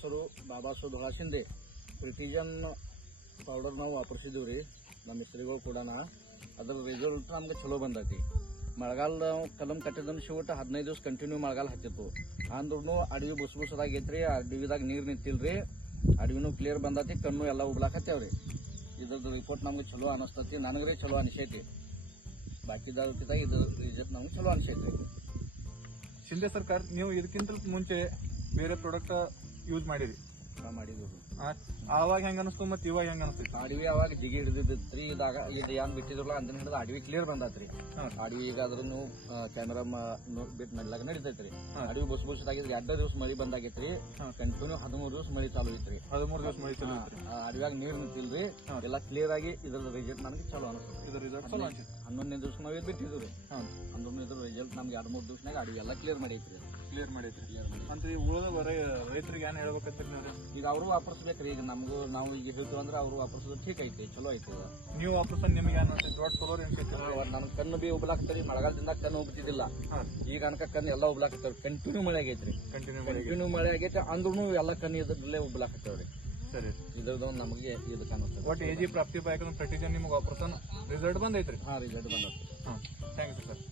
ಹೆಸರು ಬಾಬಾಸಾಹೇಬ್ ಧೋಳಾ ಶಿಂದೆ. ಪ್ರಿಟಿಜನ್ ಪೌಡರ್ ನಾವು ವಾಪರಿಸಿದ್ದೀವಿ ರೀ. ನಮ್ಮ ಹೆಸರಿಗೂ ಕೂಡ ಅದ್ರ ರಿಸಲ್ಟ್ ನಮ್ಗೆ ಚಲೋ ಬಂದೈತಿ. ಮಳೆಗಾಲ ಕಲಂ ಕಟ್ಟಿದನ್ನು ಶಿವಟ್ಟು 15 ದಿವಸ ಕಂಟಿನ್ಯೂ ಮಳೆಗಾಲ ಹತ್ತಿತ್ತು. ಅಂದ್ರೂ ಅಡವಿ ಬುಸ್ಬುಸದಾಗೈತ್ರಿ. ಅಡವಿದಾಗ ನೀರು ನಿಂತಿಲ್ರಿ. ಅಡವಿನೂ ಕ್ಲಿಯರ್ ಬಂದೈತಿ. ಕಣ್ಣು ಎಲ್ಲ ಉಬ್ಲಾಕತ್ತೇವ್ರಿ. ಇದ್ರದ್ದು ರಿಪೋರ್ಟ್ ನಮ್ಗೆ ಚಲೋ ಅನಿಸ್ತೈತಿ. ನನಗ್ರಿ ಚಲೋ ಅನಿಸೈತಿ. ಬಾಕಿದಕ್ಕಿಂತ ಇದು ರಿಸಲ್ಟ್ ನಮ್ಗೆ ಚಲೋ ಅನಿಸೈತಿ. ಶಿಂದೆ ಸರ್ಕಾರ ನೀವು ಇದಕ್ಕಿಂತ ಮುಂಚೆ ಬೇರೆ ಪ್ರಾಡಕ್ಟ್ ಯೂಸ್ ಮಾಡಿರಿ ಮಾಡಿದ್ವಿ. ಆವಾಗ ಹೆಂಗ ಅನಿಸ್ತು ಮತ್ತೆ ಇವಾಗ ಹೆಂಗ ಅನಿಸ್ತೈತಿ? ಅಡವಿ ಅವಾಗ ಡಿಗಿ ಹಿಡಿದಿದ್ರಿ. ಇದಾಗ ಇದು ಏನ್ ಬಿಟ್ಟಿದ್ರಲ್ಲ ಅಂದಿನ ಹಿಡಿದು ಅಡವಿ ಕ್ಲಿಯರ್ ಬಂದತ್ರಿ. ಅಡವಿ ಈಗ ಅದ್ರೂ ಕ್ಯಾಮೆರಾ ಬಿಟ್ಟು ನಡ್ಲಾಗ ನಡೀತೈತ್ರಿ. ಅಡವಿ ಬುಸ್ಬುಸದಾಗಿದ್ರೆ 2 ದಿವಸ ಮಳಿ ಬಂದಾಗೈತ್ರಿ. ಕಂಟಿನ್ಯೂ 13 ದಿವಸ ಮಳಿ ಚಾಲು ಐತ್ರಿ. 13 ದಿವಸ ಮಳಿ ಚಾಲು ಐತ್ರಿ. ಅಡವಿಯಾಗ ನೀರ್ ನಿಂತಿಲ್ರಿ. ಎಲ್ಲ ಕ್ಲಿಯರ್ ಆಗಿ ಇದ್ರ ರಿಸಲ್ಟ್ ನಮ್ಗೆ ಚಲೋ ಅನಿಸ್ತದೆ. ಇದ್ರ ರಿಸಲ್ಟ್ ಚಲೋ ಅನ್ಸುತ್ತೆ. 11ನೇ ದಿವಸ ನಾವ್ ಬಿಟ್ಟಿದ್ರಿ. ಅಂದ್ರೂ ಇದ್ರ ರಿಸಲ್ಟ್ ನಮ್ಗೆ 2-3 ದಿವಸನಾಗ ಅಡವಿ ಎಲ್ಲ ಕ್ಲಿಯರ್ ಮಾಡೈತ್ರಿ. ಕ್ಲಿಯರ್ ಮಾಡೈತ್ರಿ. ಅಂತ ಈ ಉಳಿದ ರೈತರಿಗೆ ಏನ್ ಹೇಳ್ಬೇಕಂತ ಈಗ ಅವರು ವಾಪರ್ಸ್ಬೇಕ್ರಿ. ಈಗ ನಮಗೂ ನಾವು ಈಗ ಹೇಳ್ತೀವಿ ಅಂದ್ರೆ ಅವರು ವಾಪರ್ಸೋದು ಠೀಕ್ ಐತಿ, ಚಲೋ ಐತಿ. ನೀವು ವಾಪಸ್ ನಿಮಗೆ ಏನ್ ದೊಡ್ಡ ಸೋಲೋರ್ ನನ್ ಕಣ್ಣು ಬಿ ಉಬ್ಲಾಕತ್ತರಿ. ಮಳೆಗಾಲದಿಂದ ಕಣ್ಣು ಉಬ್ತಿದ್ದಿಲ್ಲ. ಈಗ ಅನ್ಕ ಕಣ್ಣು ಎಲ್ಲ ಉಬ್ಲಾಕತ್ತವ್ರಿ. ಕಂಟಿನ್ಯೂ ಮಳೆ ಆಗೈತ್ರಿ. ಕಂಟಿನ್ಯೂ ಮಳೆ ಆಗೈತಿ. ಅಂದ್ರೂ ಎಲ್ಲ ಕಣ್ಣು ಇದ್ರಲ್ಲೇ ಉಬ್ಲಾಕತ್ತವ್ರಿ. ಸರಿ, ಇದ್ರದ್ದು ನಮಗೆ ಇದು ಕಾಣಿಸ್ತದೆ. ಒಟ್ಟು ಎಜಿ ಪ್ರಾಪ್ತಿ ಪಾಯಕ ಪ್ರತಿಜನ್ ನಿಮ್ಗೆ ವಾಪರ್ಸನ್ ರಿಸಲ್ಟ್ ಬಂದೈತ್ರಿ. ರಿಸಲ್ಟ್ ಬಂದೈತಿ. Thank you sir.